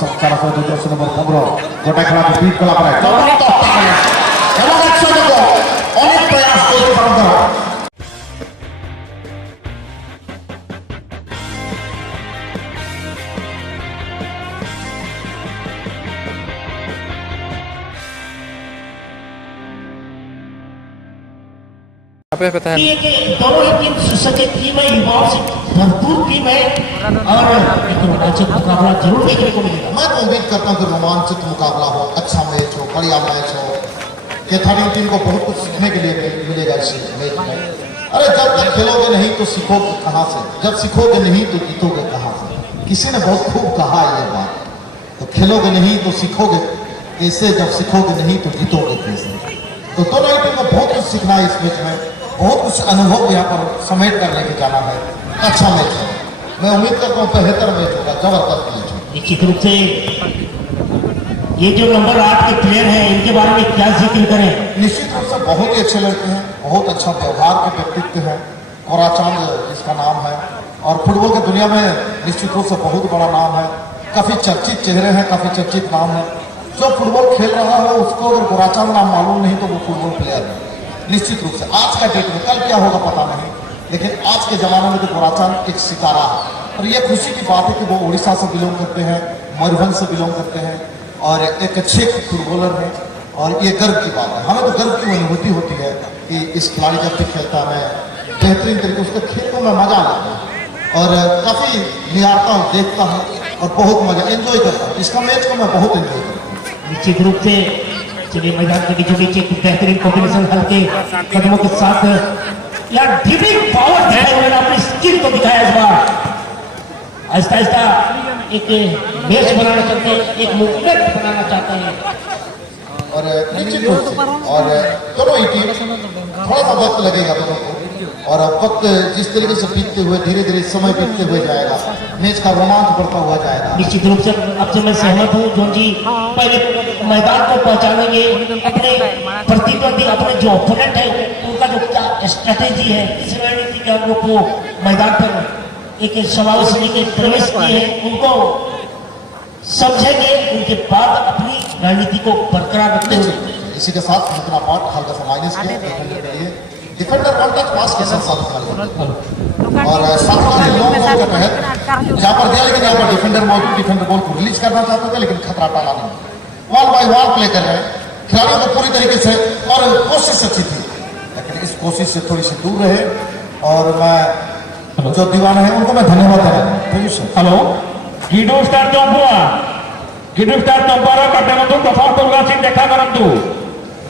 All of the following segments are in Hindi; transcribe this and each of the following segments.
संचार जर्सी नंबर 15 गोटा खेला बीट कला अनेक प्रयास करते दोनों ही टीम सुसज्जित टीम है, युवाओं से भरपूर टीम है और एक रोमांचक मुकाबला जरूर देखने को मिलेगा। मैं तो उम्मीद करता हूँ कि रोमांचक मुकाबला हो, अच्छा मैच हो, बढ़िया मैच हो। कैथारी टीम को बहुत कुछ सीखने के लिए मिलेगा इस मैच में। अरे जब तक खेलोगे नहीं तो सीखोगे कहाँ से, जब सीखोगे नहीं तो जीतोगे कहाँ से। किसी ने बहुत खूब कहा ये बात, तो खेलोगे नहीं तो सीखोगे कैसे, जब सीखोगे नहीं तो जीतोगे कैसे। तो दोनों ही टीम को बहुत कुछ सीखना है इस मैच में, बहुत कुछ अनुभव यहाँ पर समेट कर लेके जाना है। अच्छा मैच है, मैं उम्मीद करता हूँ बेहतर मैच होगा, जबरदस्त मैच होगा। निश्चित रूप से ये जो नंबर 8 के प्लेयर हैं इनके बारे में क्या जिक्र करें। निश्चित रूप से बहुत ही अच्छे लड़के हैं, बहुत अच्छा व्यवहार के व्यक्तित्व है। कोराचांद जिसका नाम है और फुटबॉल की दुनिया में निश्चित रूप से बहुत बड़ा नाम है। काफी चर्चित चेहरे हैं, काफी चर्चित नाम है। जो फुटबॉल खेल रहा है उसको अगर कोराचांद नाम मालूम नहीं तो वो फुटबॉल प्लेयर है। निश्चित रूप से आज का डेट में, कल क्या होगा पता नहीं, लेकिन आज के जमाने में तो कोराचांद एक सितारा है। और ये खुशी की बात है कि वो उड़ीसा से बिलोंग करते हैं, मयूरभंज से बिलोंग करते हैं और एक अच्छे फुटबॉलर हैं। और ये गर्व की बात है, हमें तो गर्व की अनुभूति होती है कि इस खिलाड़ी जब भी खेलता है बेहतरीन तरीके उसके खेल को मैं मजा आता हूँ और काफी निहारता हूँ, देखता हूँ और बहुत मजा एंजॉय करता हूँ। इसका मैच को मैं बहुत एंजॉय करता हूँ। निश्चित रूप से चलिए मैदान के बीचों बीच एक बेहतरीन कॉम्बिनेशन हल्के कदमों के साथ यार ड्रिबलिंग पावर दिखाया हुआ अपनी स्किल को दिखाया इस बार। आहिस्ता आहिस्ता एक मैच बनाना चाहते हैं, एक मूवमेंट बनाना चाहते हैं और निश्चित रूप से और दोनों ही टीम थोड़ा सा वक्त लगेगा दोनों को और वक्त जिस तरीके से बीतते हुए धीरे धीरे समय बीतते हुए जाएगा, मैच का रोमांच बढ़ता हुआ जाएगा। निश्चित रूप से अब से मैं सहमत हूँ जोन जी, पहले मैदान को पहचानेंगे अपने प्रतिद्वंदी, अपने जो ओपोनेंट है उनका जो क्या स्ट्रेटेजी है, किस रणनीति के हम लोग को मैदान पर एक सवाल से लेकर प्रवेश किए हैं उनको समझेंगे, उनके बाद अपनी रणनीति को बरकरार रखते हैं। इसी के साथ अपना पार्ट हल्का सा माइनस किया, डिफेंडर वन टच पास के साथ और साथ में लॉन्ग बॉल के तहत जहाँ पर दिया, लेकिन यहाँ पर डिफेंडर मौजूद, डिफेंडर बॉल को रिलीज करना चाहते थे लेकिन खतरा टाला नहीं। वॉल बाय वॉल प्ले कर रहे हैं खिलाड़ियों को पूरी तरीके से और कोशिश अच्छी थी लेकिन इस कोशिश से थोड़ी सी दूर रहे और मैं जो दीवाना है उनको मैं धन्यवाद दे रहा हूँ। हेलो गिडो स्टार चंपुआर कैप्टेन प्रथम स्थल को आसी देखा करंतु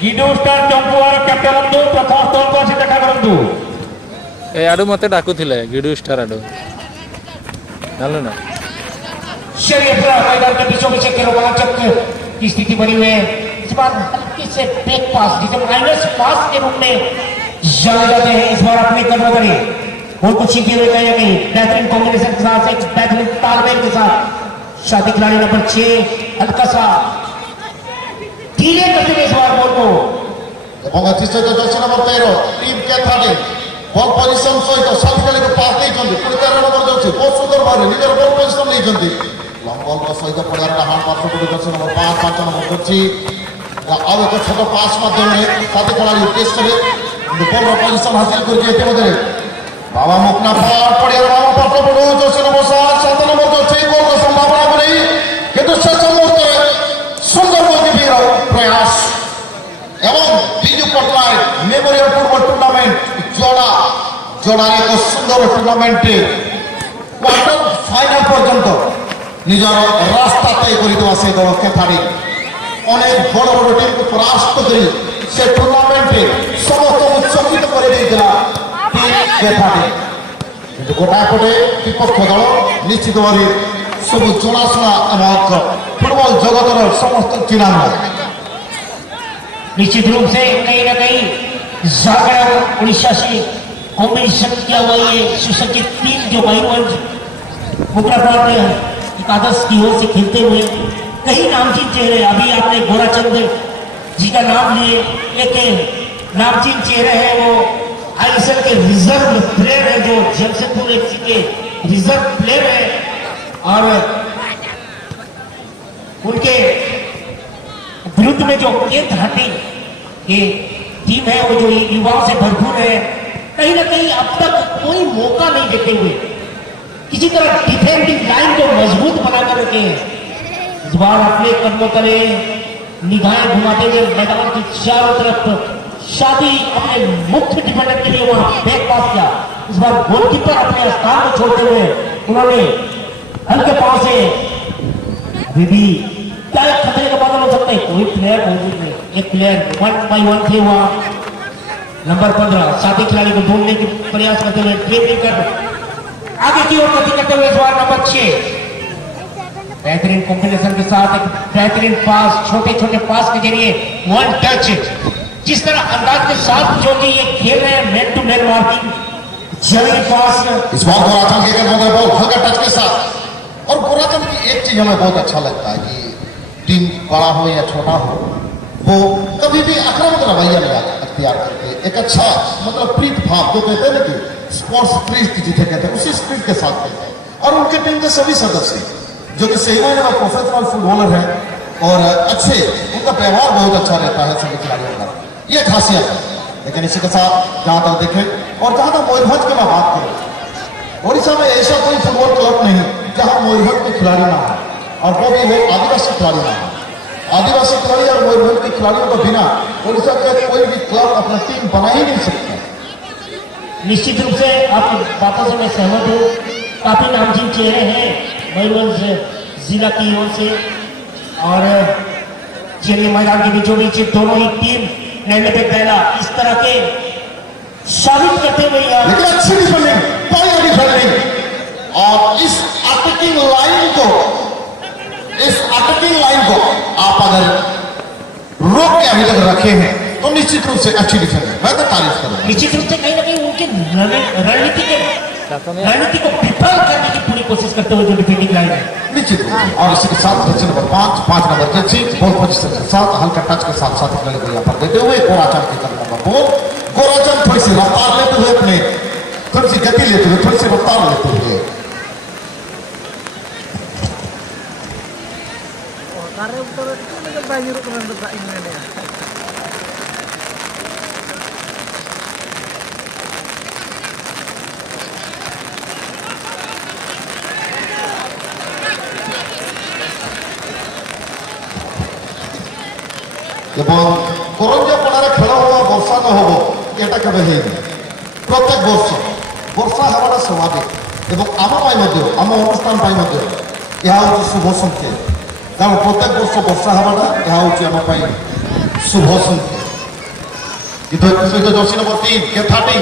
गिडो स्टार चंपुआर कैप्टेन प्रथम स्थल को आसी देखा करंतु ए आडू मते डाकुथिले गिडो स्टार आडू जानलो ना। चलिए मैदान के बीचों बीच एक रोमांचक की स्थिति बनी हुई है। इस बार हल्के से बैक पास जिसे माइनस पास के रूप में जाने जाते हैं, इस बार अपनी कदमों करें और कुछ सीखे हुए कहीं कहीं बेहतरीन कॉम्बिनेशन के साथ, एक बेहतरीन तालमेल के साथ शादी खिलाड़ी नंबर 6 हल्का सा धीरे करते हुए इस बार बॉल को जर्सी नंबर 13 टीम कैथारी बॉल पोजिशन सहित शादी खेल पास नहीं 13 नंबर जर्सी बहुत सुंदर भाव निजर बॉल पोजिशन नहीं लंग बॉल सहित पड़ियार हाथ पार्श्व जर्सी नंबर 5 नंबर जर्सी अब एक छोट पास माध्यम शादी खिलाड़ी टेस्ट करे बॉल पोजिशन हासिल कर बाबा मुकना पड़ियार बाबा पार्श्व पड़ो जर्सी नंबर 7 नंबर जर्सी गोल का संभावना बनी किंतु शेष मुहूर्ते सुंदर गोलकीपर प्रयास एवं Biju Patnaik memorial football tournament जोड़ा एक सुंदर टूर्नामेंट क्वार्टर फाइनल पर्यंत निजर रास्ता तय कर कैथारी अनेक बड़ बड़ टीम को परास्त कर से टूर्नामेंट समस्त चकित कर गोटापटे विपक्ष दल निश्चित भाव सब जनाशुना फुटबॉल जगतर समस्त चिन्ह निश्चित रूप से कहीं ना कहीं झारखंड उड़ीसा से कॉम्बिनेशन किया हुआ ये सुसज्जित टीम जो मयूरभंज मुगलापुर में एकादश की ओर से खेलते हुए कई नामचीन चेहरे, अभी आपने गोराचंद जी का नाम लिए, एक नामचीन चेहरे हैं वो आईएसएल के रिजर्व प्लेयर है जो जमशेदपुर एफसी के रिजर्व प्लेयर है और उनके विरुद्ध में जो केंद्र हटी ये टीम है वो जो युवाओं से भरपूर है, कहीं ना कहीं अब तक कोई मौका नहीं देते हुए किसी तरह डिफेंडिंग लाइन को मजबूत बनाकर रखे हैं। इस बार अपने कदमों तले निगाहें घुमाते हुए मैदान की चारों तरफ शादी अपने मुख्य डिफेंडर के लिए वहां बैक पास किया। इस बार गोलकीपर अपने स्थान को छोड़ते हुए उन्होंने हल्के पांव से अभी भी क्या एक खतरे का बादल हो सकता है, कोई प्लेयर मौजूद नहीं, एक प्लेयर 1 by 1 थे वहां। नंबर 15 साथी खिलाड़ी को ढूंढने के प्रयास करते हुए ड्रिबलिंग कर आगे की ओर गति करते हुए इस बार नंबर 6 बेहतरीन कॉम्बिनेशन के साथ एक बेहतरीन पास, छोटे छोटे पास के जरिए वन टच, जिस तरह अंदाज के साथ जो कि ये खेल रहे हैं मैन टू मैन मार्किंग जमीन पास। इस बार गोराचंद के गेंद बॉल हल्का टच के साथ। और गोराचंद की एक चीज हमें बहुत अच्छा लगता है कि टीम बड़ा हो या छोटा हो, वो कभी भी आक्रामक रवैया नहीं अख्तियार करते, एक अच्छा मतलब प्रीत भाव जो कहते हैं ना कि स्पोर्ट्स स्पिरिट जिसे कहते हैं उसी स्पिरिट के साथ खेलते हैं। और उनके टीम के सभी सदस्य जो कि सही मायने में प्रोफेशनल फुटबॉलर है और अच्छे, उनका व्यवहार बहुत अच्छा रहता है सभी खिलाड़ियों का, ये खासियत है। लेकिन इसी के साथ जहां तक देखें और जहां तक मयूरभंज की मैं बात करूं, ओडिशा में ऐसा कोई फुटबॉल क्लब नहीं जहां मयूरभंज के खिलाड़ी ना हो, और वो भी वो आदिवासी खिलाड़ी ना हो। आदिवासी खिलाड़ी और मयूरभंज के खिलाड़ियों के बिना ओडिशा का कोई भी क्लब अपना टीम बना ही नहीं सकता। निश्चित रूप से आपकी बातों से मैं सहमत हूँ। काफी नामचीन चेहरे हैं मयूरभंज जिला की ओर से, और चलिए मैदान के बीचों बीच दोनों ही टीम नैने पे पहला इस तरह के साबित करते हुए लेकिन अच्छी डिफेंडिंग, बढ़िया डिफेंडिंग, और इस अटैकिंग लाइन को आप अगर रोक के अभी तक रखे हैं तो निश्चित रूप से अच्छी डिफेंडिंग, मैं तो तारीफ करूंगा। निश्चित रूप से कहीं ना कहीं उनके रणनीति को विफल करने की पूरी कोशिश करते हुए जो डिफेंडिंग लाइन है निश्चित रूप से। और इसी के साथ number 5 number Jersey ball position के साथ हल्का टच के साथ साथ खिलाड़ी को यहाँ पर देते हुए गोराचंद की तरफ नंबर बॉल। गोराचंद थोड़ी सी रफ्तार लेते हुए, अपने थोड़ी सी गति लेते हुए, थोड़ी सी रफ्तार लेते हुए এবং করঞ্জাপড়ারে খেলা হওয়া বর্ষা ন হব এটা কেবে হয়নি। প্রত্যেক বর্ষ বর্ষা হওয়াটা স্বাভাবিক এবং আমার পাই মধ্যে আমার অনুষ্ঠান পাই মধ্যে ଏହା ହେଉଛି ଶୁଭ ସଂକେତ, କାରଣ ପ୍ରତ୍ୟେକ ବର୍ଷ ବର୍ଷା ହେବାଟା ଏହା ହେଉଛି ଆମ ପାଇଁ ଶୁଭ ସଂକେତ। କିନ୍ତୁ ସହିତ ଜର୍ସି ନମ୍ବର 3 କେଥାଟି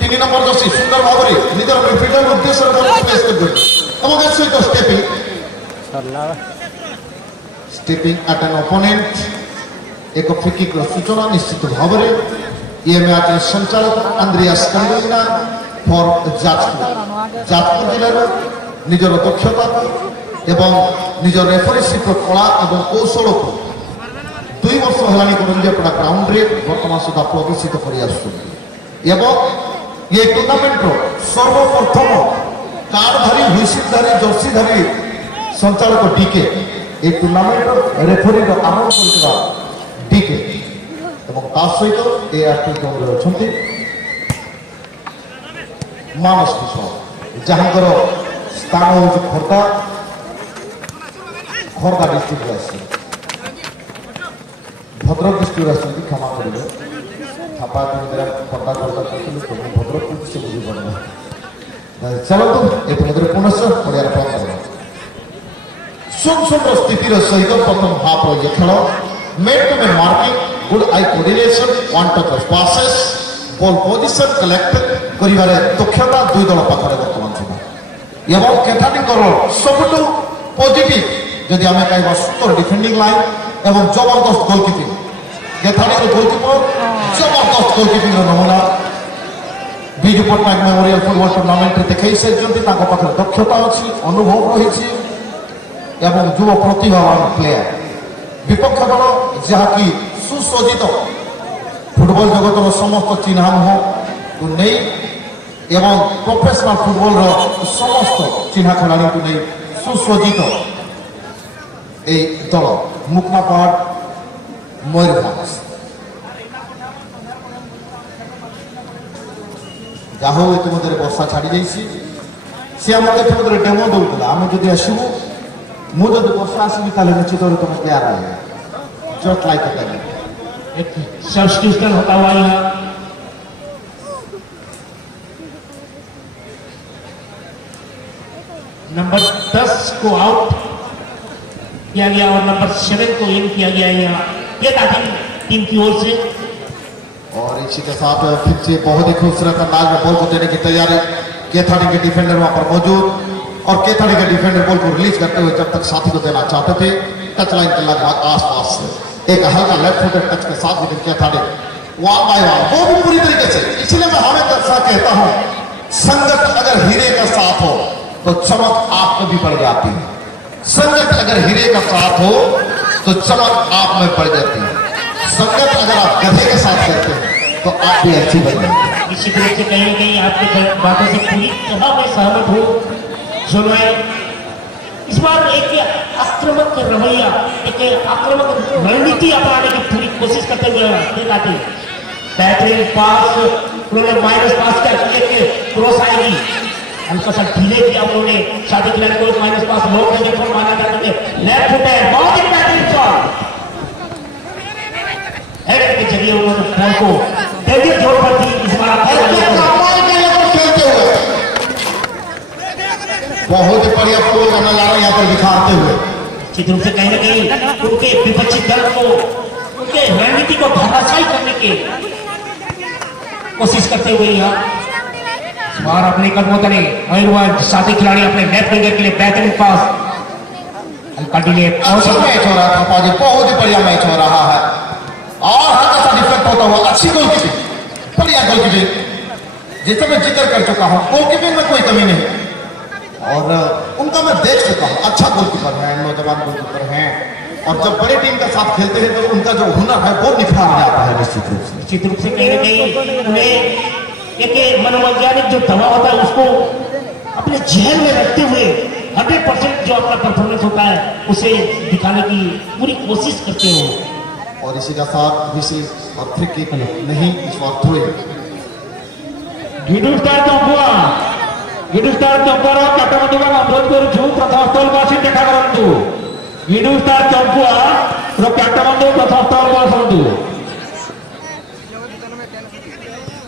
3 ନମ୍ବର ଜର୍ସି ସୁନ୍ଦର ଭାବରେ ନିଜର ମିଡଫିଲ୍ଡର ଉଦ୍ଦେଶ୍ୟରେ ବଲ୍ ପ୍ରେସ୍ କରିଦେବେ ଏବଂ ଏ ସହିତ stepping at an opponent एक फ्रिकिकर सूचना निश्चित भाव में ये मैच संचालक आंद्रियास कंडेलिना फॉर जाजपुर जिलार निजर दक्षता एवं निजर रेफरीशिप कला और कौशल को 2 वर्ष है करंजापड़ा ग्राउंड रे वर्तमान सुधा प्रदर्शित कर ये टूर्नामेंट सर्वप्रथम कार्डधारी हुईसिलधारी जर्सीधारी संचालक डीके ये टूर्नामेंट रेफरी आरंभ कर डीके सहित ए आर्टिकल अच्छा मानस किशोर जहाँ स्थान हूँ खोर्धा डिस्ट्रिक्ट आस भद्रक डिस्ट्रिक्ट आस क्षमा करेंगे छापा पर्दा पर्दा करते भद्रक से बुझीपार चलतु ये पुनश्च पड़ियार सुंदर स्थितिर सहित प्रथम हाफ ये खेल man to man marking good eye coordination one touch passes ball position collect करिवारे दक्षता 2 दल पाखरे वर्तमान सुधा एवं केथाटिंगर सबुठ पॉजिटिव जदि आमे कहबा सुंदर डिफेंडिंग लाइन एवं जबरदस्त गोलकीपिंग केथाटिंग गोलकीपर जबरदस्त गोलकीपिंग नमूना Biju Patnaik memorial football tournament देखै सेजंती ताको पाखरे दक्षता अछि अनुभव रहिछि एवं युवा प्रतिभावान प्लेयर विपक्ष दल जहाँकि सुसज्जित फुटबॉल जगत समस्त चिन्ह को नहीं एवं प्रोफेशनल फुटबॉल समस्त चिन्ह खेलाड़ी को नहीं सुसज्जित এই দল মুকনাপাড় ময়ূরভঞ্জ যা হোক ইতিমধ্যে ବର୍ଷା ଛାଡ଼ି ଯାଇଛି ସେ ଆମକୁ ଏଥିମଧ୍ୟରେ ଡେମୋ ଦେଉଥିଲା ଆମେ ଯଦି ଆସିବୁ ମୁଁ ଯଦି ବର୍ଷା ଆସିବି ତାହେଲେ ନିଶ୍ଚିତ ଭାବରେ ତୁମେ ତैयार ରହିବେ ଜଷ୍ଟ ଲାଇକ୍ ଦ୍ୟାଟ୍ एक सब्स्टिट्यूशन होता हुआ यहाँ नंबर 10 को आउट किया गया और नंबर 7 को इन किया गया यहाँ ये ताकि टीम की ओर से और इसी के साथ फिर से बहुत ही खूबसूरत अंदाज में बॉल को देने की तैयारी केथाड़ी के डिफेंडर वहां पर मौजूद और केथाड़ी के डिफेंडर बॉल को रिलीज करते हुए जब तक साथी को देना चाहते थे टच लाइन के लगभग आसपास से एक हल्का लेफ्ट फुटेड टच के साथ भी केथाड़ी वन बाय वन वो भी पूरी तरीके से इसलिए मैं हमेशा कहता हूं संगत अगर हीरे का साथ हो तो चमक आप में भी बढ़ जाती है संगत अगर हीरे का साथ हो तो चमक आप में बढ़ जाती है संगत अगर आप गधे के साथ करते हैं तो आप भी अच्छी बन जाती है निश्चित रूप से कहीं ना कहीं आपकी बातों से पूरी तरह मैं सहमत हूँ जो मैं इस बार एक आक्रामक रवैया एक आक्रामक रणनीति अपनाने की पूरी कोशिश करते हुए दिखाते बेहतरीन पास उन्होंने माइनस पास का एक क्रॉस आएगी हल्का सा ढीले किया उन्होंने शादी खिलाड़ी को माइनस पास लो करने पर माना जाता है लेफ्ट फुट है बहुत ही बेहतरीन शॉट हेडर के जरिए उन्होंने बॉल को तेजी जोर पर दी इस बार खेलते हुए बहुत ही बढ़िया फुटबॉल का नजारा यहाँ पर दिखाते हुए निश्चित रूप से कहीं ना कहीं उनके विपक्षी दल को उनके रणनीति को धराशायी करने की कोशिश करते हुए यहाँ और अपने कदमों तले मयूरभंज साथी खिलाड़ी अपने लेफ्ट विंगर के लिए बेहतरीन पास हल्का डिले अच्छा मैच हो रहा था पाजी बहुत ही बढ़िया मैच हो रहा है और हल्का सा डिफेक्ट होता हुआ अच्छी गोलकीपिंग बढ़िया गोलकीपिंग जैसे मैं जिक्र कर चुका हूँ गोलकीपिंग में कोई कमी नहीं और उनका मैं देख चुका हूँ अच्छा गोलकीपर है नौजवान गोलकीपर हैं और जब बड़े टीम के साथ खेलते हैं तो उनका जो हुनर है वो निखार जाता है निश्चित रूप से कहीं ना कहीं उन्हें एक मनोवैज्ञानिक जो दबाव होता है उसको अपने जहन में रखते हुए 100% जो अपना परफॉर्मेंस होता है उसे दिखाने की पूरी कोशिश करते हो और इसी का साथ ऋषि और फ्री किक नहीं इस बार थोड़े গিডুস্টার চম্পুয়ার ক্যাপ্টেন অনুরোধ করছু প্রথম স্থল বাসী দেখা করন্তু গিডুস্টার চম্পুয়ার ক্যাপ্টেন প্রথম স্থল বাসন্তু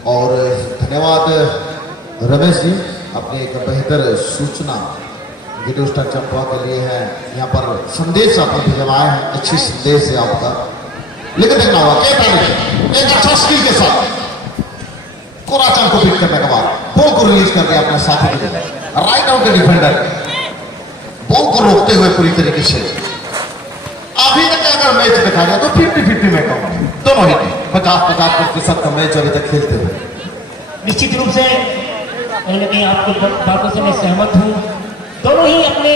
और धन्यवाद रमेश जी अपनी एक बेहतर सूचना वीडियो स्टार चंपा के लिए है यहाँ पर संदेश आप भिजवाए हैं अच्छी संदेश है आपका लेकिन देखना होगा क्या एक अच्छा स्किल के साथ कोराचन को बीट करने के बाद बॉल को रिलीज करके अपने साथी के राइट आउट के डिफेंडर बॉल को रोकते हुए पूरी तरीके से अभी तक अगर मैच दिखा जाए तो 50-50 में कहूँ दोनों ही 50-50% का मैच अभी तक खेलते हुए निश्चित रूप से कहीं ना कहीं आपकी बातों से मैं सहमत हूँ दोनों ही अपने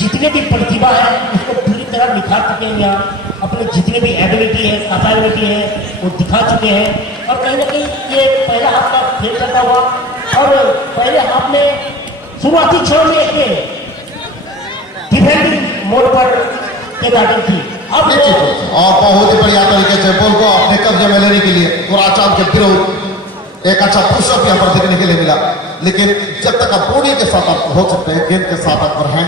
जितने भी प्रतिभा है उसको पूरी तरह निखार चुके हैं यहाँ अपने जितने भी एबिलिटी है कैपेबिलिटी है वो दिखा चुके हैं और कहीं ना कहीं ये पहला हाफ का खेल चलता हुआ और पहले हाफ में शुरुआती छोड़ में डिफेंडिंग मोड पर बैटिंग थी अब और बहुत ही बढ़िया तरीके से बॉल को अपने कब्जे में लेने के लिए कोराचन के विरोध एक अच्छा पुशअप यहाँ पर देखने के लिए मिला लेकिन जब तक आप बॉडी के साथ आप हो सकते हैं गेंद के साथ आप पर हैं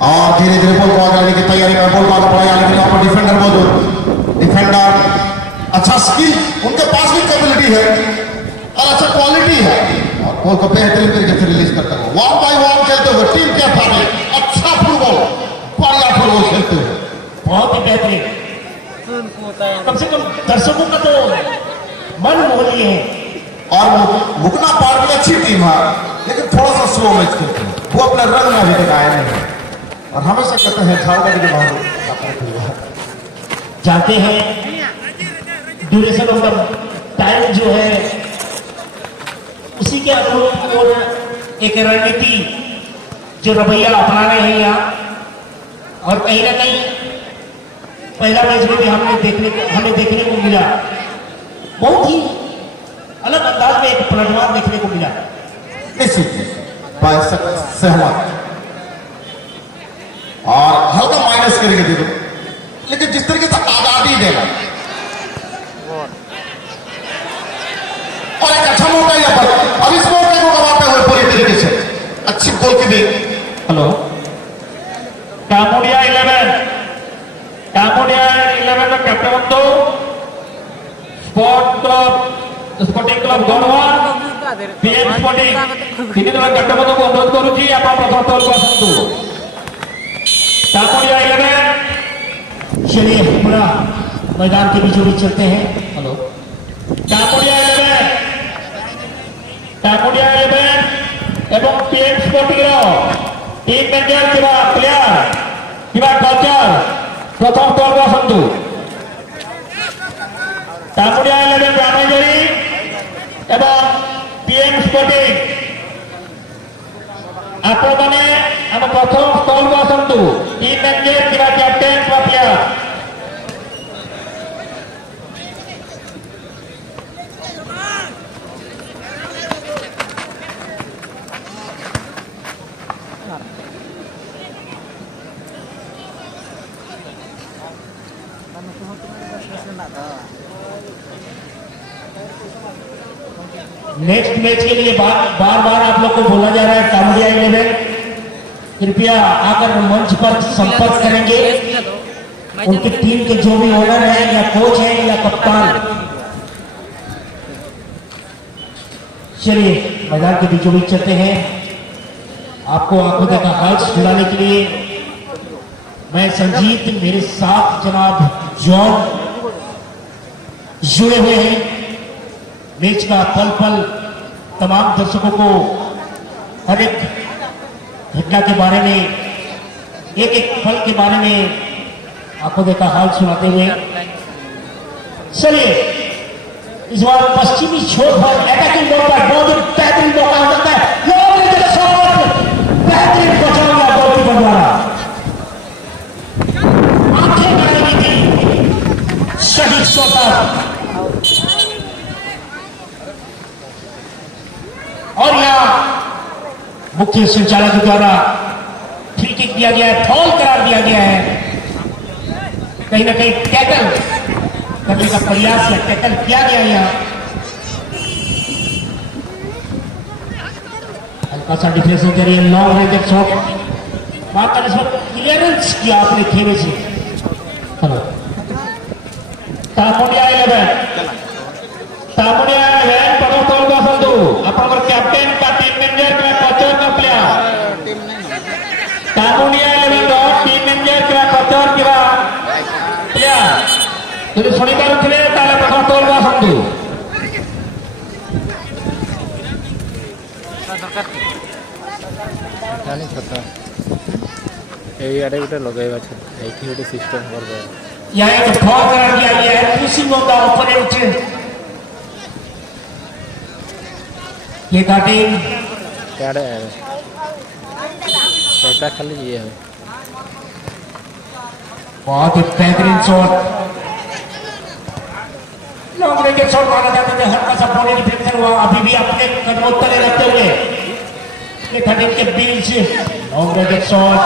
और धीरे धीरे बॉल को आगे लेने की तैयारी में बॉल को आगे बढ़ाया लेकिन यहाँ पर डिफेंडर मौजूद डिफेंडर अच्छा स्किल उनके पास भी कैपेबिलिटी है और अच्छा क्वालिटी है और बॉल को बेहतरीन तरीके से रिलीज करते हुए 1 बाय 1 खेलते हुए टीम के सामने अच्छा फुटबॉल बढ़िया फुटबॉल खेलते हुए बहुत ही बेहतरीन कम से कम दर्शकों का तो मन मोह लिए है और मुकना पार भी अच्छी टीम है लेकिन थोड़ा सा स्लो मैच खेलते हैं वो अपने रंग में अभी तक आए नहीं है और हमेशा कहते हैं झारखंड के बाहर जाते हैं ड्यूरेशन ऑफ द टाइम जो है उसी के अनुरूप और एक रणनीति जो रवैया अपना रहे हैं यहाँ और कहीं ना कहीं पहला मैच में भी हमें देखने को मिला बहुत ही अलग अंदाज में एक पलटवार देखने को मिला निश्चित सहमत और हल्का माइनस मैनेज करके दे दो, लेकिन जिस तरीके से आजादी देना और एक अच्छा मौका यहाँ पर, और इस मौके को गवाते हुए पूरी तरीके से अच्छी गोल की भी। हेलो कामुडिया 11 का कैप्टन बंधु sporting club Ganwar PM sporting तीन दल कैप्टन बंधु को अनुरोध करुची आप प्रथम तौर को आसतु कामुडिया 11। चलिए पूरा मैदान के बीचों बीच चलते हैं। हेलो कामुडिया 11 एवं पीएम स्पोर्टिंग टीम मैनेजर किंवा प्लेयर किंवा कोचर प्रथम तौर को आसतु कामुडिया 11 ब्राह्मणीजरी एवं पीएम स्पोर्टिंग आपण माने हम प्रथम स्टॉल को आसतु टीम मैनेजर किंवा कैप्टन किंवा प्लेयर। नेक्स्ट मैच के लिए बार आप लोग को बोला जा रहा है कामुडिया 11 कृपया आकर मंच पर संपर्क करेंगे। उनकी टीम के जो भी ओनर है या कोच है या कप्तान, चलिए मैदान के बीचों बीच चलते हैं। आपको आंखों देखा हाल सुनाने के लिए मैं संजीत, मेरे साथ जनाब जॉन जुड़े हुए हैं। मैच का पल पल तमाम दर्शकों को हर एक घटना के बारे में, एक एक पल के बारे में आपको देखा हाल सुनाते हुए चलिए इस बार पश्चिमी छोर पर अटैकिंग मौका, बहुत बेहतरीन मौका हो सकता है। बेहतरीन बचाव गोलकीपर द्वारा आंखें बनाई थी सही शॉट और यहाँ मुख्य संचालक द्वारा फ्री किक दिया गया है, फॉल करार दिया गया है। कहीं ना कहीं टैकल करने का प्रयास या टैकल किया गया यहाँ। हल्का सा डिफेंसिव करिए, लॉन्ग रेंज शॉट बात करने से क्लियरेंस किया आपने खेमे से। हेलो कामुडिया 11 प्रथम तौर को आसतु आपनकर कैप्टेन का टीम मैनेजर का कोचर का प्लेयर कामुडिया 11 टीम मैनेजर का कोचर किंवा प्लेयर যদি শুনি পারুଥିଲେ তাহলে প্রথম তৌর को आसतु। नहीं छता यही आड़े गोटे लगेगा ये गोटे सिस्टम कर यहाँ एक फॉल करार दिया गया है, पुशिंग ऑफ द ओपोनेंट। ये काटिंग क्या ऐसा खाली ये है। बहुत ही बेहतरीन शॉट, लॉन्ग रेंज शॉट माना जाता है। हल्का सा बॉडी डिफेक्शन हुआ, अभी भी अपने कदमों तले रखते हुए ये काटिंग के बीच लॉन्ग रेंज शॉट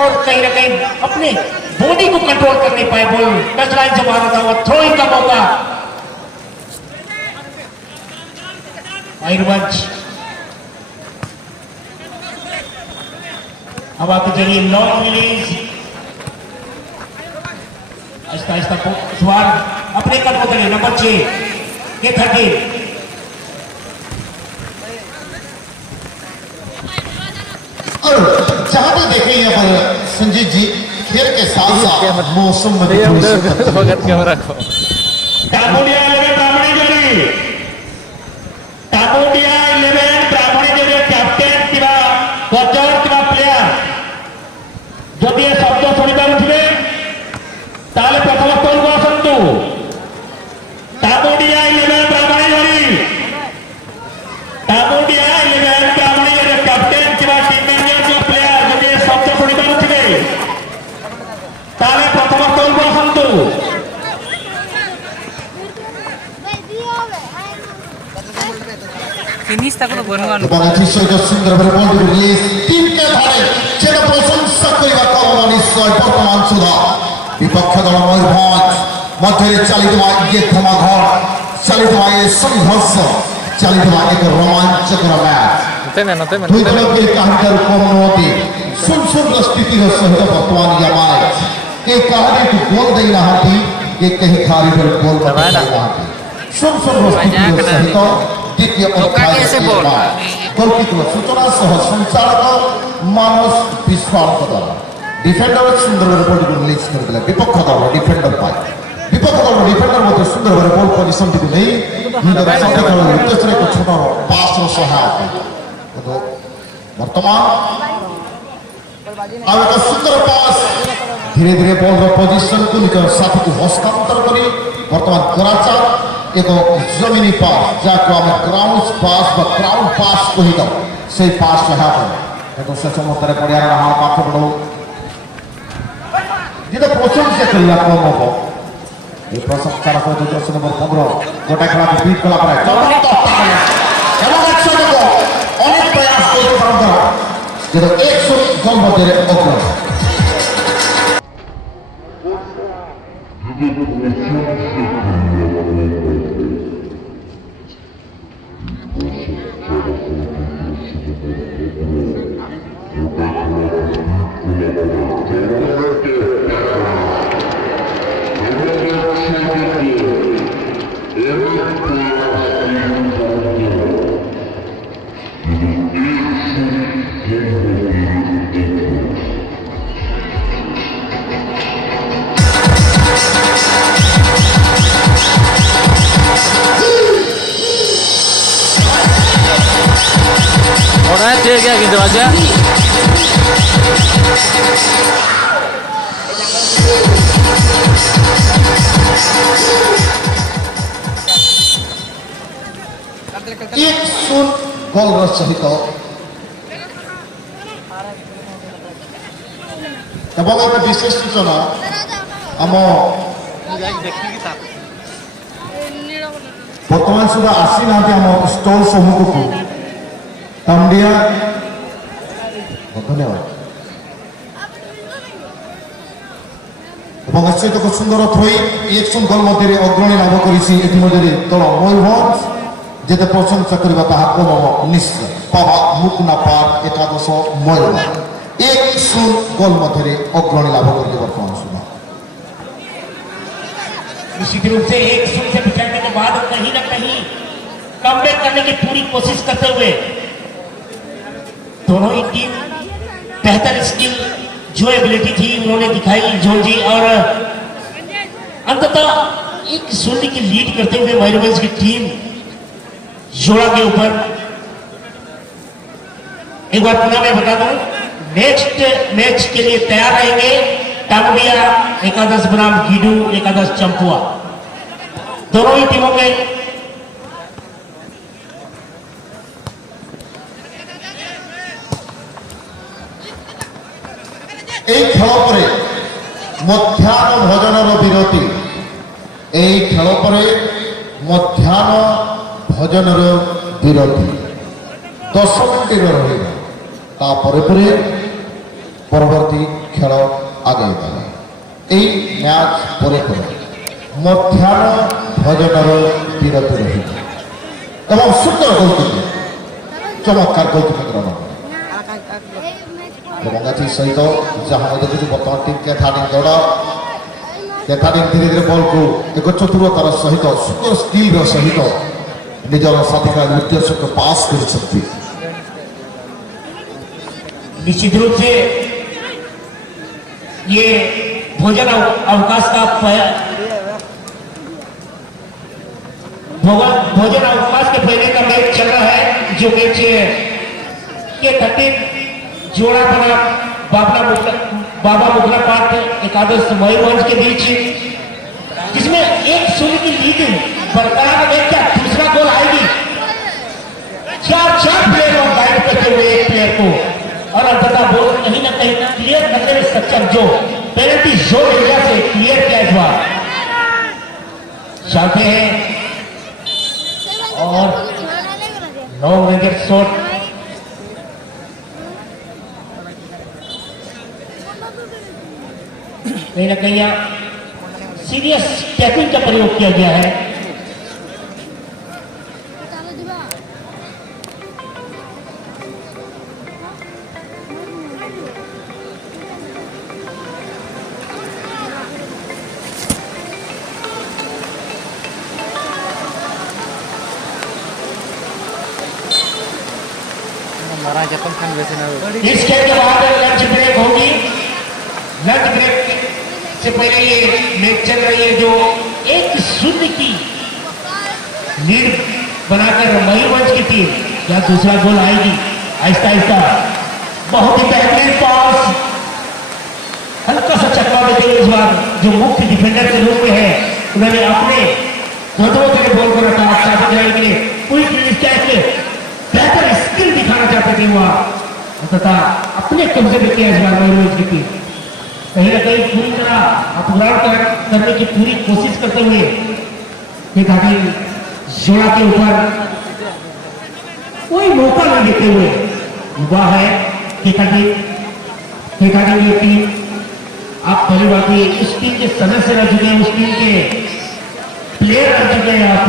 और कहीं ना कहीं अपने बॉडी को कंट्रोल कर नहीं पाए, बॉल टच लाइन से मारा था। वो थ्रोइंग का मौका, आयुर्वंश अब आपके जरिए लॉन्ग रिलीज आहिस्ता आहिस्ता सवार अपने कदमों तले। नंबर 6 के 30 और जहां भी देखें यहाँ पर संजीत जी खेल के साथ साथ मौसम में भी थोड़ी सी वक्त क्यों रखो कामुडिया 11 ब्राह्मणीजरी कामुडिया 11 ब्राह्मणीजरी कैप्टेन किंवा कोचर किंवा प्लेयर যদি এ শব্দ শুনি পারুথিবে তাহলে প্রথম তৌর को आसतु कामुडिया 11 ब्राह्मणीजरी कामुडिया 11 ब्राह्मणीजरी कैप्टेन किंवा टीम मैनेजर किंवा प्लेयर যদি এ শব্দ শুনি পারুথিবে তাহলে প্রথম তৌর को आसतु। Bagaimana sih sudah sudah berpondok di tim ke बर्तमान सुधा विपक्ष दल मयूरभंज मध्य चलित ये धमाघट चलित ये संघर्ष चलित एक रोमांचकर मैच दुई दल के कहानी कम नुहति सुन स्थिति सहित बर्तमान यह मैच ये कहानी को गोल देना ये कहीं खाली गोल देना सुन स्थिति सहित द्वितीय गोलकीपर सूचना सह संचालक मानस विश्वास द्वारा डिफेंडर सुंदर बॉल को रिलीज कर विपक्ष दल डिफेंडर विपक्ष दल डिफेंडर मध्य सुंदर बॉल पोजिशन को नहीं उद्देश्य एक छोट पास सहायक बर्तमान सुंदर पास धीरे धीरे बॉल पोजिशन को निज साथी को हस्तांतर कर बर्तमान कराचा एक जमीनी पास जहाँ आम ग्राउंड पास ग्राउंड पास कही दो से पास सहायक शेष मुहूर्त पड़िया हाथ पाठ पड़ो जिते प्रशंसा करला कम हम ये प्रशंसा जर्सी नंबर 15 गोटा खेला को बीट कला अनेक प्रयास करते एक गोल मध्य अग्र क्या कि दरवाजा एक गोल सहित एक विशेष सूचना आम बर्तमान सुधा आसी ना आम स्टल सम्मुख को तामडिया धन्यवाद एक सुंदर थ्रोई एक गोल मध्य अग्रणी लाभ कर दल मयूरभंज जिते प्रशंसा करवा कम निश्चय पावा मुकना पार्क एकादश मयूरभंज एक गोल मध्य अग्रणी लाभ कर बर्तमान सुधा निश्चित रूप से एक शून्य से पिछड़ने के बाद कहीं ना कहीं कमबैक करने की पूरी कोशिश करते हुए दोनों ही टीम बेहतर स्किल जो एबिलिटी थी उन्होंने दिखाई जोजी और अंततः 1-0 की लीड करते हुए मयूरभंज की टीम जोड़ा के ऊपर। एक बार पुनः मैं बता दूं, नेक्स्ट मैच के लिए तैयार रहेंगे टांगड़िया एकादश बनाम गिडू एकादश चंपुआ, दोनों ही टीमों के खेल पर मध्याह्न भोजन विरति खेल पर मध्याह्न भोजन विरति 10 मिनिट रहा परवर्ती खेल आगे मैच पर मध्याह्न भोजन विरति रही सुंदर गोलकीपर चमत्कार गोलकीपर सहित जहाँ देखुच बर्तमान टीम कैथारिन दौड़ कैथारिन धीरे धीरे बॉल को एक चतुरतार सहित सुंदर स्किल सहित निजर साथी का उद्देश्य को पास कर सकती। निश्चित रूप से ये भोजन अवकाश का भोजन अवकाश के पहले का मैच चल रहा है, जो मैच के 13 जोड़ा बना बाबा मुगला पार्क एकादश मयूरभंज के बीच, जिसमें 1-0 की लीड बरकरार है। क्या दूसरा गोल आएगी? 4 प्लेयर और गाइड करते हुए एक प्लेयर को, और अंततः बोल कहीं ना कहीं क्लियर करने में सक्षम, जो पेनल्टी जोन एरिया से क्लियर किया इस बार चाहते हैं। और लॉन्ग रेंज शॉट कहीं ना कहीं यहाँ सीरियस टैकलिंग का प्रयोग किया गया है। मारा जपन खान वैसे ना इस खेल के बाद लंच ब्रेक होगी। लंच ब्रेक से पहले ये मैच चल रही है जो 1-0 की लीड बनाकर मयूरभंज की टीम, क्या दूसरा गोल आएगी? आहिस्ता आहिस्ता बहुत ही बेहतरीन पास, हल्का सा चक्का देते हुए इस बार जो मुख्य डिफेंडर के रूप में है उन्होंने अपने कदमों के लिए बॉल को रखा चाहते खिलाड़ी के लिए पूरी रिलीज कैच बेहतर स्किल दिखाना चाहते थे वह तथा अपने कब्जे में किया इस बार मयूरभंज की टीम कहीं ना कहीं पूरी तरह अपग्रेड करने की पूरी कोशिश करते हुए जोड़ा के ऊपर कोई मौका नहीं देते हुए युवा है ये टीम। आप पहली बात उस टीम के सदस्य रह चुके हैं, उस टीम के प्लेयर रह चुके हैं आप।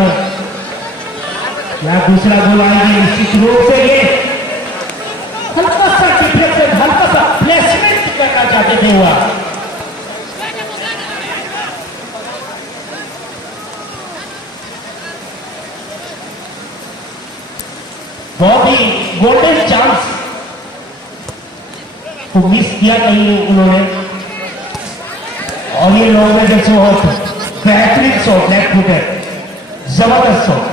या दूसरा गोल आएगा निश्चित रूप से ये हल्का सा डिफेक्शन, हल्का सा प्लेसमेंट करना चाहते थे वह। बहुत ही गोल्डन चांस को मिस किया कहीं उन्होंने। और ये लोग ने जैसे बेहतरीन शॉट, लेफ्ट फुटेड जबरदस्त शॉट।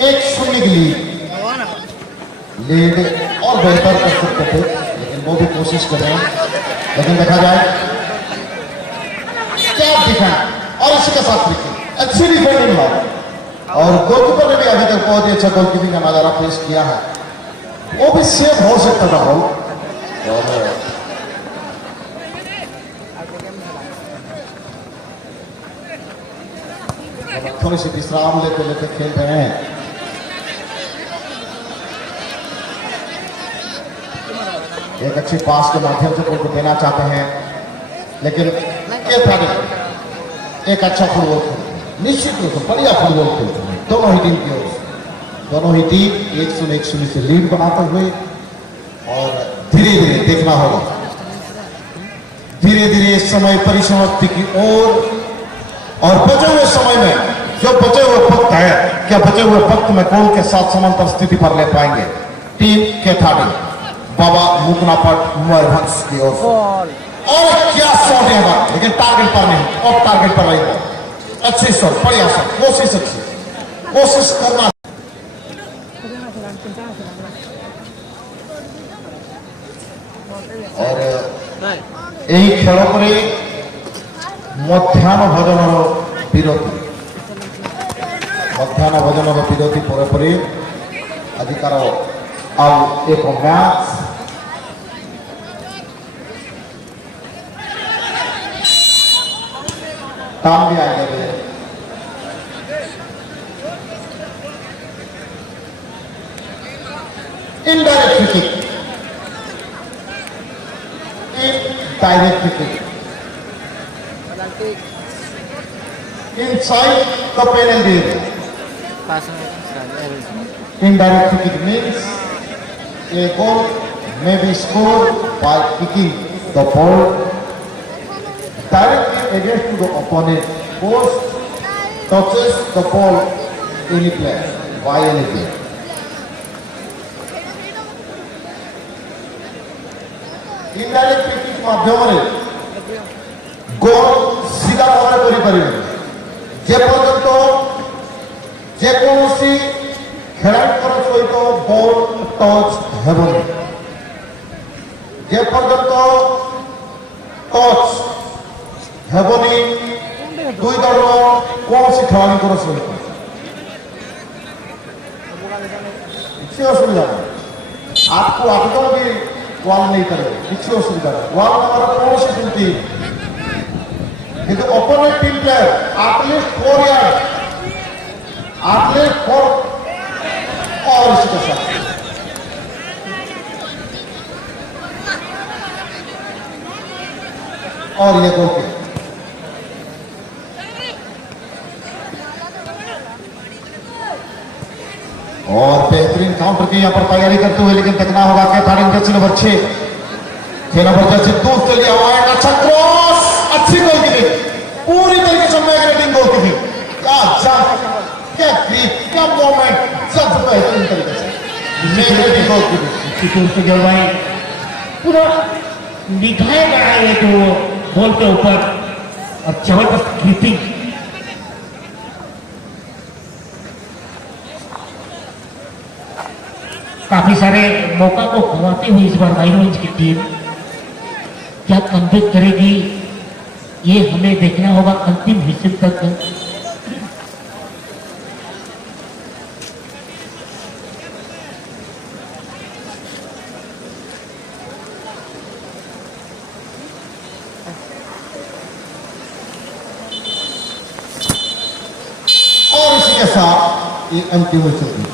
1-0 की लीड और बेहतर कर सकते थे, लेकिन वो भी कोशिश कर रहे हैं। लेकिन देखा जाए क्या डिफेंड और इसी के साथ अच्छी डिफेंडिंग है और गोलकीपर ने भी अभी तक बहुत ही अच्छा गोलकीपिंग का नजारा पेश किया है। वो भी सेव हो सकता था बॉल और थोड़ी सी विश्राम लेते लेते खेल रहे हैं। एक अच्छी पास के माध्यम से उनको देना चाहते हैं, लेकिन ये था एक अच्छा फुटबॉल खेल, निश्चित रूप से बढ़िया फुटबॉल खेलते हैं दोनों ही टीम की ओर से। दोनों ही टीम 1-0 से लीड बनाते हुए और धीरे धीरे देखना होगा, धीरे धीरे समय परिसमाप्ति की ओर और बचे हुए समय में जो बचे हुए वक्त है, क्या बचे हुए वक्त में गोल के साथ समांतर स्थिति पर ले पाएंगे टीम केथाड़ी बाबा मुकनापट मयूरभंज की ओर से। और क्या शॉट है, लेकिन टारगेट पर नहीं, ऑफ टारगेट पर रही। अच्छी शॉट, बढ़िया शॉट, कोशिश अच्छी, कोशिश करना। और यही खेल पर मध्याह्न भोजन विरति, मध्याह्न भोजन विरति पर अधिकार आउ एक मैच काम भी आ गए। Indirect free kick, indirect free kick inside the penalty area. Indirect free kick means a goal may be scored by kicking the ball directly against the opponent post, touches the ball any player by any player. Indirect free kick माध्यम गोल सीधा भाव करें जेपर्यंत जेकोसी खेलाड़ी सहित बॉल टच हेबनी, जेपर्यंत टच हेबनी दुई दल कौन सी खेलाड़ी सहित किसी असुविधा नहीं। आपको आवेदन भी वाल नहीं करे, किसी असुविधा नहीं। वाल हमारा कौन सी गिनती किंतु opponent team player at least 4 yards, at least 4 और इसके साथ और ये गोल किया। और बेहतरीन काउंटर की यहाँ पर तैयारी करते हुए, लेकिन तकना होगा कैथारिन जर्सी नंबर 6 खेला पर जर्सी दूर से लिया हुआ है, अच्छा क्रॉस, अच्छी गोल की पूरी तरीके से मैग्नेटिंग गोल की क्या जंप, क्या ग्रिप, क्या मोमेंट, सब बेहतरीन तरीके से मैग्नेटिंग गोल की किशोर सुजल भाई पूरा निभाया जा रहा है तो बॉल के ऊपर और जबरदस्त ग्रिपिंग। काफी सारे मौका को गंवाते हुए इस बार वाइरोज की टीम क्या कमबैक करेगी, ये हमें देखना होगा अंतिम हिस्से तक। और इसी के साथ ये अंतिम हिस्से